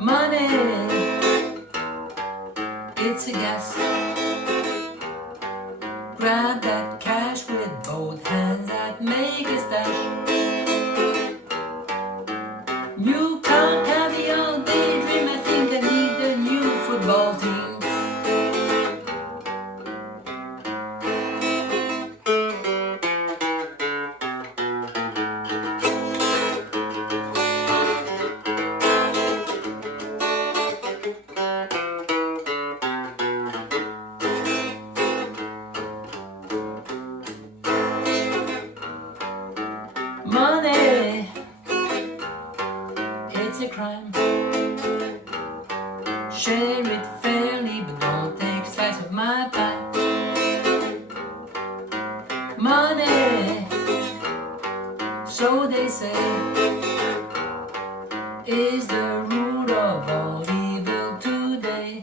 Money, it's a gas. Grab that cash with both hands, that make a stash. New car, caviar, daydream, I think I need a new football team. Money, it's a crime. Share it fairly, but don't take slice of my pie. Money, so they say, is the root of all evil today.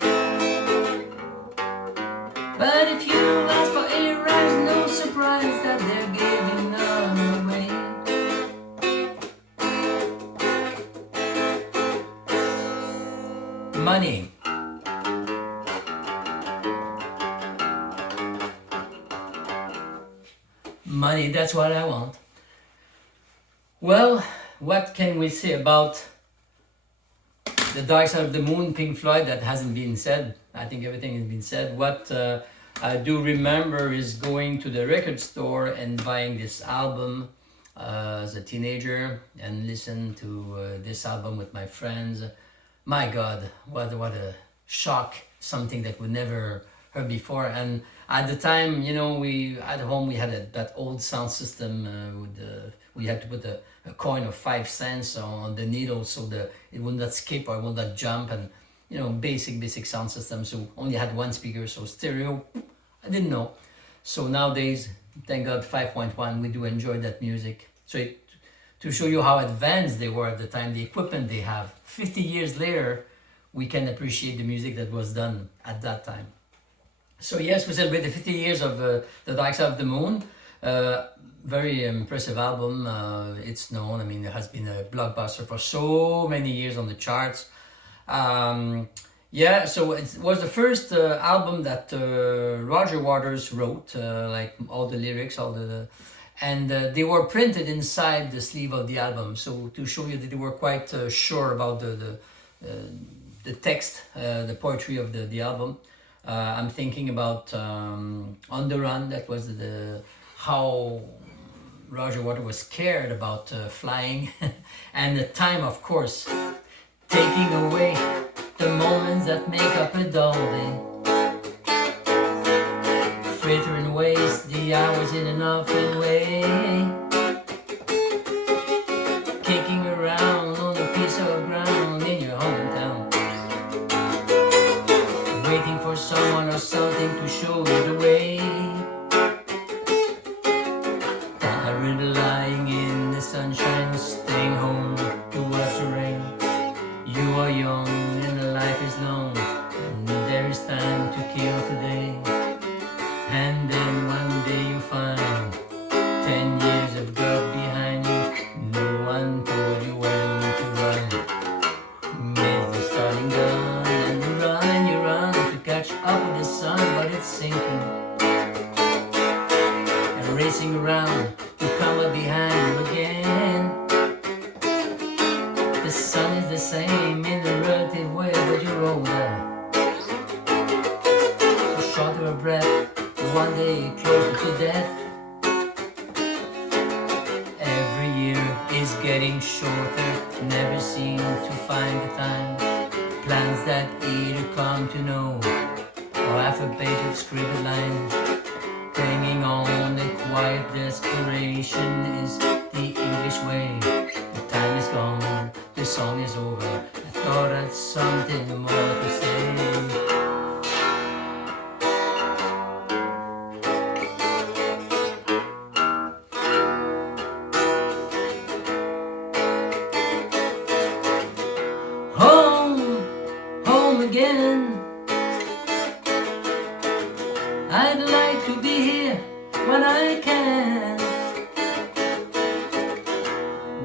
But if you ask for a rise, no surprise that they're giving none away. Money. Money, that's what I want. Well, what can we say about the Dark Side of the Moon, Pink Floyd? That hasn't been said. I think everything has been said. What I do remember is going to the record store and buying this album as a teenager and listen to this album with my friends. My God, what a shock! Something that we never heard before. And at the time, you know, we at home we had that old sound system. We had to put a coin of 5 cents on the needle so it would not skip or it would not jump, and you know, basic sound system. So only had one speaker, so stereo. I didn't know. So nowadays, thank God, 5.1, we do enjoy that music. So to show you how advanced they were at the time, the equipment they have, 50 years later, we can appreciate the music that was done at that time. So yes, we celebrate the 50 years of The Dark Side of the Moon. Very impressive album. It's known, I mean, it has been a blockbuster for so many years on the charts. Yeah, so it was the first album that Roger Waters wrote, like all the lyrics, and they were printed inside the sleeve of the album. So to show you that they were quite sure about the text, the poetry of the album. I'm thinking about On the Run. That was how Roger Waters was scared about flying, and the time, of course, taking away the moments that make up a dull day. Frittering waste the hours in an often way. Kicking around on a piece of ground in your hometown. Waiting for someone or something to show you the way. Tired of lying in the sunshine, staying home to watch the rain. You are young and life is long, and there is time to kill today. And then one day you find 10 years of growth behind you. No one told you when to run. Made the starting gun and you run to catch up with the sun, but it's sinking and racing around to come up behind you again. The sun is the same in a relative way, but you're older, so shorter of breath. One day closer to death. Every year is getting shorter, never seem to find the time. Plans that either come to know or half a page of scribbled lines. Hanging on in quiet desperation is the English way. The time is gone, the song is over. I thought I had something more to say. Home again. I'd like to be here when I can.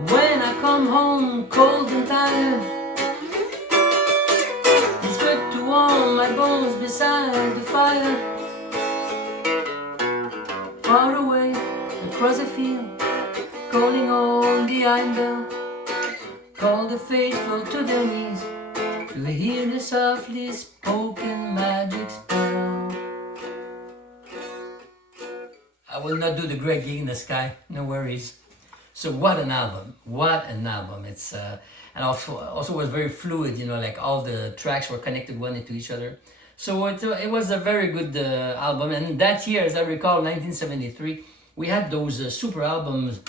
When I come home cold and tired, fall to their knees to hear the softly spoken magic spell. I will not do the Great Gig in the Sky, no worries. So what an album! What an album! It's and also was very fluid. You know, like all the tracks were connected one into each other. So it was a very good album. And that year, as I recall, 1973, we had those super albums.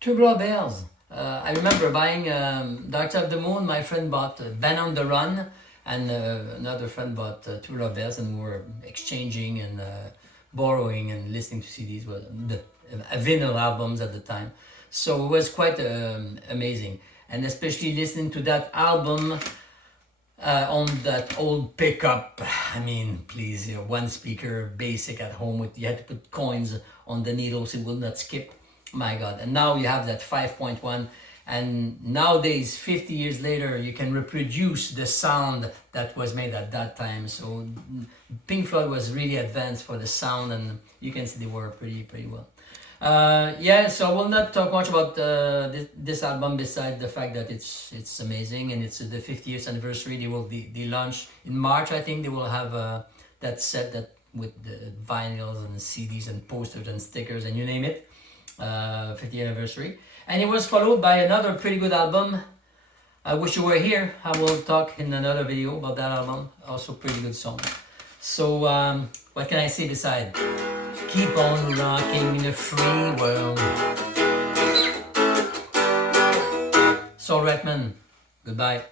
Tubular Bells. I remember buying Dark Side of the Moon. My friend bought Band on the Run, and another friend bought Tubular Bells, and we were exchanging and borrowing and listening to CDs, well, the vinyl albums at the time. So it was quite amazing, and especially listening to that album on that old pickup. I mean, please, you know, one speaker, basic at home. You had to put coins on the needles; it will not skip. My God! And now you have that 5.1, and nowadays, 50 years later, you can reproduce the sound that was made at that time. So Pink Floyd was really advanced for the sound, and you can see they were pretty well. Yeah, so I will not talk much about this album besides the fact that it's amazing, and it's the 50th anniversary. They launch in March, I think. They will have that set that with the vinyls and the CDs and posters and stickers and you name it. 50th anniversary, and it was followed by another pretty good album, I Wish You Were Here. I will talk in another video about that album, also pretty good song. So what can I say beside keep on rocking in a free world? Saul Redman, goodbye.